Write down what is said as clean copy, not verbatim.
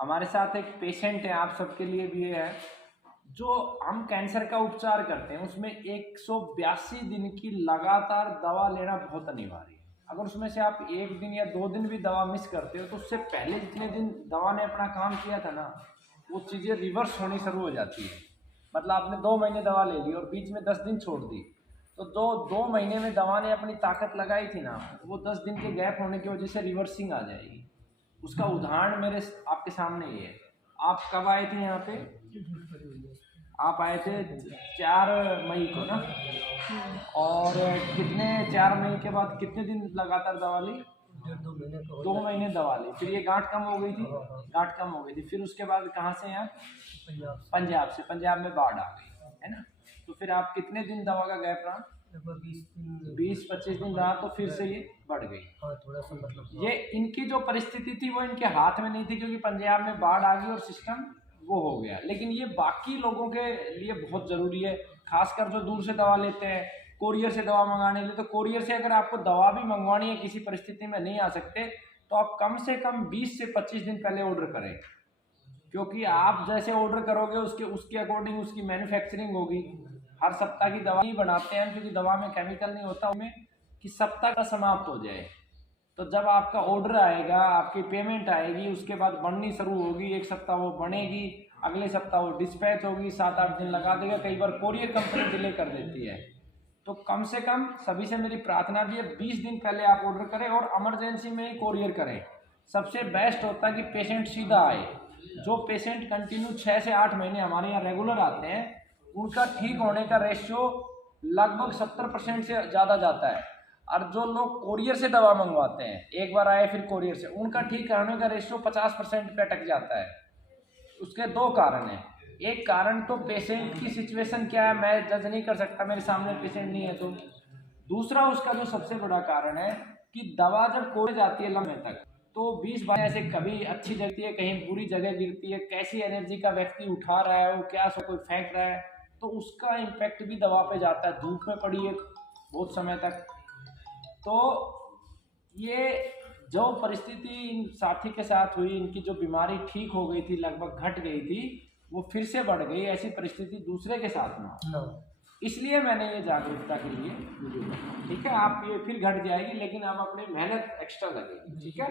हमारे साथ एक पेशेंट है, आप सबके लिए भी है, जो हम कैंसर का उपचार करते हैं उसमें 182 दिन की लगातार दवा लेना बहुत अनिवार्य है। अगर उसमें से आप एक दिन या 2 दिन भी दवा मिस करते हो तो उससे पहले जितने दिन दवा ने अपना काम किया था ना, वो चीज़ें रिवर्स होनी शुरू हो जाती है। मतलब आपने 2 महीने दवा ले ली और बीच में 10 दिन छोड़ दी, तो 2 महीने में दवा ने अपनी ताकत लगाई थी ना, वो 10 दिन के गैप होने की वजह से रिवर्सिंग आ जाएगी। उसका उदाहरण मेरे आपके सामने ही है। आप कब आए थे यहाँ पे? आप आए थे 4 मई को ना, और कितने 4 मई के बाद कितने दिन लगातार दवा ली? 2 महीने दवा ली। फिर ये गांठ कम हो गई थी, गांठ कम हो गई थी। फिर उसके बाद कहाँ से हैं आप? पंजाब से। पंजाब में बाढ़ आ गई है ना, तो फिर आप कितने दिन दवा का गैप रहा? 20-25 दिन रहा, तो फिर से ये बढ़ गई। थोड़ा सा मतलब ये इनकी जो परिस्थिति थी वो इनके हाथ में नहीं थी, क्योंकि पंजाब में बाढ़ आ गई और सिस्टम वो हो गया। लेकिन ये बाकी लोगों के लिए बहुत ज़रूरी है, खासकर जो दूर से दवा लेते हैं, कोरियर से दवा मंगाने के लिए। तो कोरियर से अगर आपको दवा भी मंगवानी है, किसी परिस्थिति में नहीं आ सकते, तो आप कम से कम 20 से 25 दिन पहले ऑर्डर करें, क्योंकि आप जैसे ऑर्डर करोगे उसके अकॉर्डिंग उसकी मैन्युफैक्चरिंग होगी। हर सप्ताह की दवा नहीं बनाते हैं, क्योंकि दवा में केमिकल नहीं होता उनमें कि सप्ताह का समाप्त हो जाए। तो जब आपका ऑर्डर आएगा, आपकी पेमेंट आएगी, उसके बाद बननी शुरू होगी, एक सप्ताह वो बनेगी, अगले सप्ताह वो डिस्पैच होगी, 7-8 दिन लगा देगा। कई बार कोरियर कंपनी डिले कर देती है। तो कम से कम सभी से मेरी प्रार्थना भी है, 20 दिन पहले आप ऑर्डर करें और इमरजेंसी में ही कोरियर करें। सबसे बेस्ट होता है कि पेशेंट सीधा आए। जो पेशेंट कंटिन्यू 6 से 8 महीने हमारे यहाँ रेगुलर आते हैं, उनका ठीक होने का रेशियो लगभग 70% से ज़्यादा जाता है। और जो लोग कोरियर से दवा मंगवाते हैं, एक बार आए फिर कोरियर से, उनका ठीक होने का रेशियो 50% पे अटक जाता है। उसके 2 कारण हैं। एक कारण तो पेशेंट की सिचुएशन क्या है, मैं जज नहीं कर सकता, मेरे सामने पेशेंट नहीं है तो। दूसरा उसका जो सबसे बड़ा कारण है कि दवा जब कोई जाती है लंबे तक, तो 20 बार ऐसे कभी अच्छी गिरती है, कहीं बुरी जगह गिरती है, कैसी एनर्जी का व्यक्ति उठा रहा है, वो क्या सो कोई फेंक रहा है, तो उसका इम्पैक्ट भी दवा पे जाता है। धूप में पड़ी है बहुत समय तक, तो ये जो परिस्थिति इन साथी के साथ हुई, इनकी जो बीमारी ठीक हो गई थी, लगभग घट गई थी, वो फिर से बढ़ गई। ऐसी परिस्थिति दूसरे के साथ ना हो, इसलिए मैंने ये जागरूकता के लिए, ठीक है, आप ये फिर घट जाएगी, लेकिन आप अपनी मेहनत एक्स्ट्रा लगेगी, ठीक है।